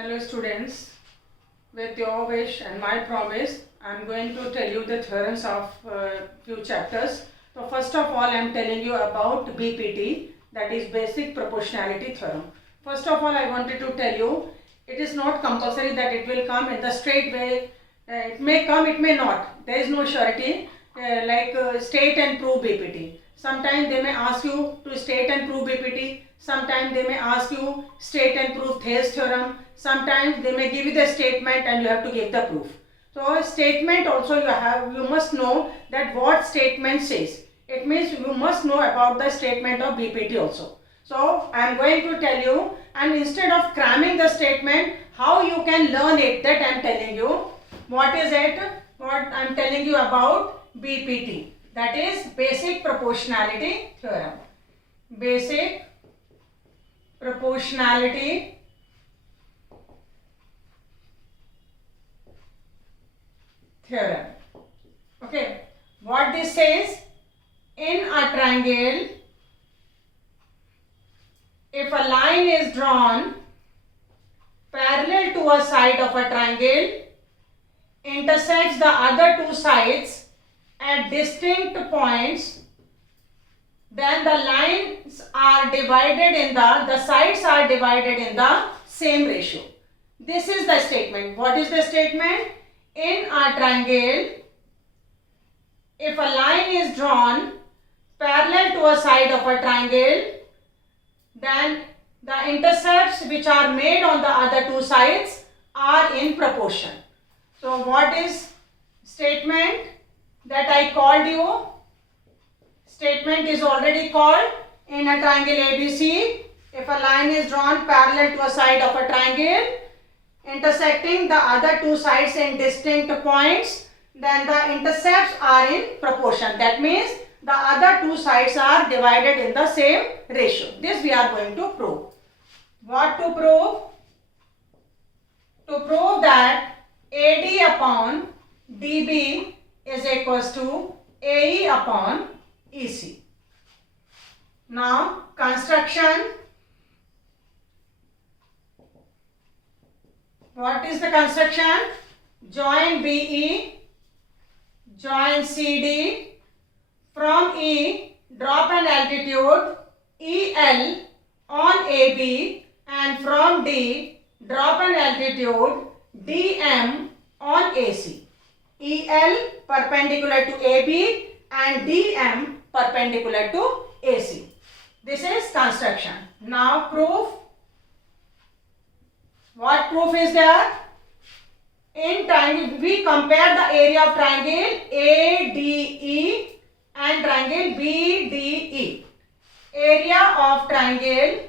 Hello students, with your wish and my promise, I am going to tell you the theorems of few chapters. So first of all, I am telling you about BPT, that is basic proportionality theorem. First of all, I wanted to tell you, it is not compulsory that it will come in the straight way. It may come, it may not. There is no surety state and prove BPT. Sometimes they may ask you to state and prove BPT. Sometimes they may ask you state and prove Thayer's theorem. Sometimes they may give you the statement and you have to give the proof. So a statement also you must know that what statement says. It means you must know about the statement of BPT also. So I am going to tell you, and instead of cramming the statement, how you can learn it, that I am telling you. What is it? What I am telling you about BPT, that is basic proportionality theorem. Basic proportionality theorem. Okay, what this says, in a triangle, if a line is drawn parallel to a side of a triangle, intersects the other two sides at distinct points, then the lines are divided in the sides are divided in the same ratio. This is the statement. What is the statement? In a triangle, if a line is drawn parallel to a side of a triangle, then the intercepts which are made on the other two sides are in proportion. So what is statement that I called you? Statement is already called. In a triangle ABC, if a line is drawn parallel to a side of a triangle, intersecting the other two sides in distinct points, then the intercepts are in proportion. That means the other two sides are divided in the same ratio. This we are going to prove. What to prove? To prove that AD upon DB is equals to AE upon EC. Now construction. What is the construction? Join BE, join CD, from E drop an altitude EL on AB, and from D drop an altitude DM on AC. EL perpendicular to AB and DM perpendicular to AC. This is construction. Now proof. What proof is there? In triangle, we compare the area of triangle ADE and triangle BDE. Area of triangle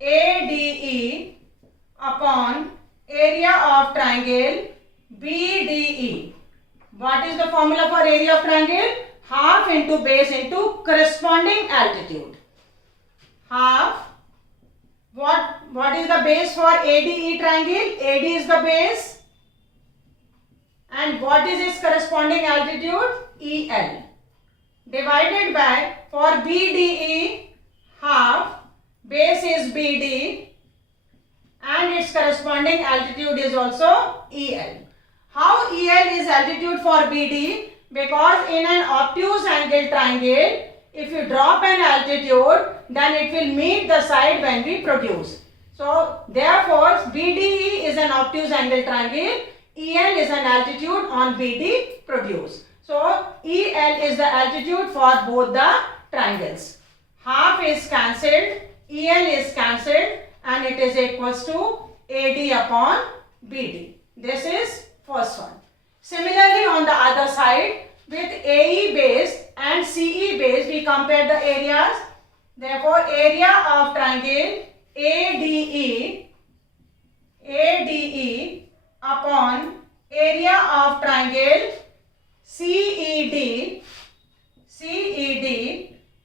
ADE upon area of triangle BDE. What is the formula for area of triangle? Half into base into corresponding altitude. Half. What is the base for ADE triangle? AD is the base. And what is its corresponding altitude? EL. Divided by, for BDE, half, base is BD, and its corresponding altitude is also EL. How EL is altitude for BD? Because in an obtuse angle triangle, if you drop an altitude, then it will meet the side when we produce. So therefore, BDE is an obtuse angle triangle, EL is an altitude on BD produced. So EL is the altitude for both the triangles. Half is cancelled, EL is cancelled, and it is equals to AD upon BD. This is first one. Similarly, on the other side, with AE base and CE base, we compare the areas. Therefore, area of triangle ADE upon area of triangle CED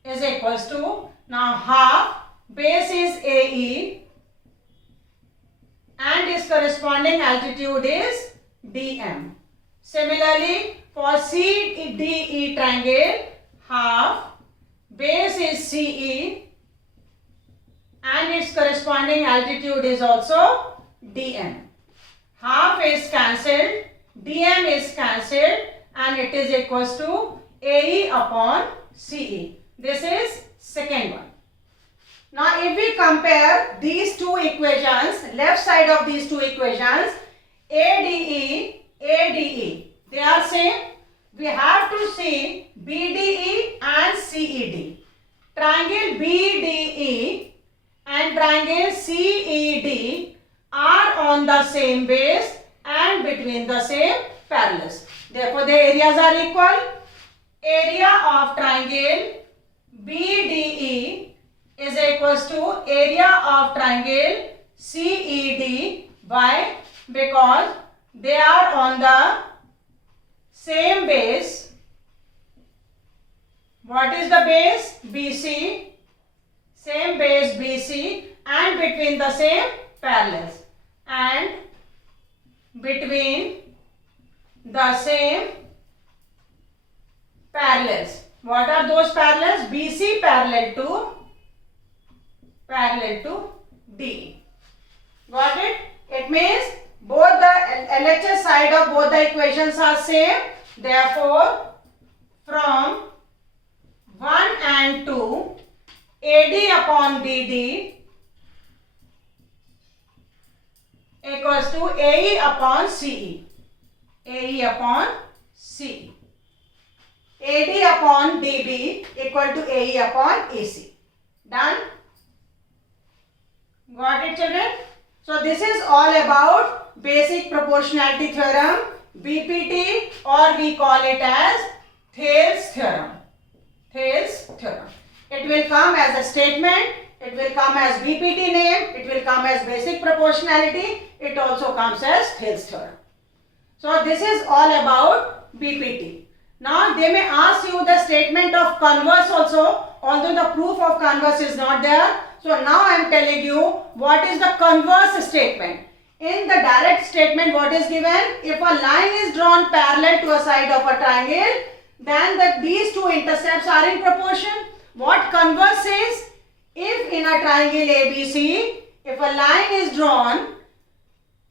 is equals to, now half, base is AE and its corresponding altitude is DM. Similarly, for CDE triangle, half, base is CE and its corresponding altitude is also dm. Half is cancelled, dm is cancelled, and it is equals to AE upon CE. This is second one. Now if we compare these two equations, left side of these two equations, ADE, they are same. We have to see BDE and CED. Triangle BDE and triangle CED are on the same base and between the same parallels. Therefore, the areas are equal. Area of triangle BDE is equals to area of triangle CED. Why? Because they are on the same base. What is the base? BC. Same base BC and between the same parallels. And between the same parallels. What are those parallels? BC parallel to DE. Got it? It means both the LHS side of both the equations are same. Therefore, from 1 and 2, AD upon BD equals to AE upon CE. AE upon CE. AD upon DB equal to AE upon AC. Done? Got it, children? So this is all about basic proportionality theorem, BPT, or we call it as Thales theorem. Thales theorem. It will come as a statement, it will come as BPT name, it will come as basic proportionality, it also comes as Thales theorem. So this is all about BPT. Now they may ask you the statement of converse also, although the proof of converse is not there. So now I am telling you what is the converse statement. In the direct statement, what is given? If a line is drawn parallel to a side of a triangle, then these two intercepts are in proportion. What converse says? If in a triangle ABC, if a line is drawn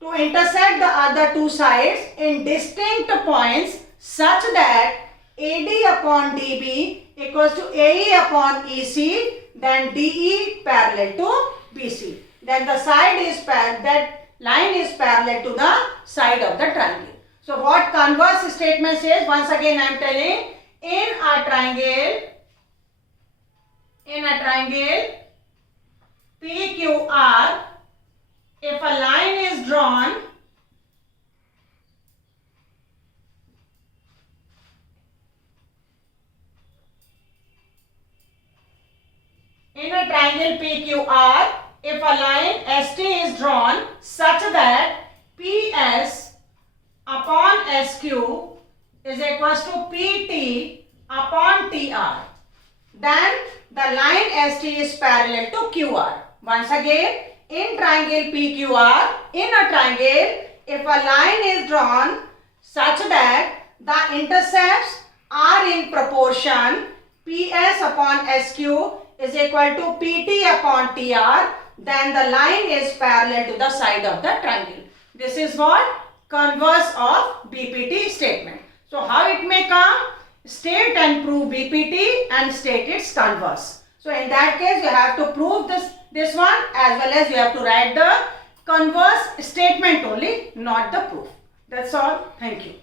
to intersect the other two sides in distinct points such that AD upon DB equals to AE upon EC, then DE parallel to BC. Then the side is that line is parallel to the side of the triangle. So what converse statement says? Once again I am telling, in a triangle PQR, if a line is drawn in a triangle PQR, if a line ST is drawn such that PS upon SQ is equals to PT upon TR, then the line ST is parallel to QR. Once again, in triangle PQR, in a triangle, if a line is drawn such that the intercepts are in proportion, PS upon SQ is equal to PT upon TR, then the line is parallel to the side of the triangle. This is what? Converse of BPT statement. So how it may come? State and prove BPT and state its converse. So in that case you have to prove this one, as well as you have to write the converse statement only, not the proof. That's all. Thank you.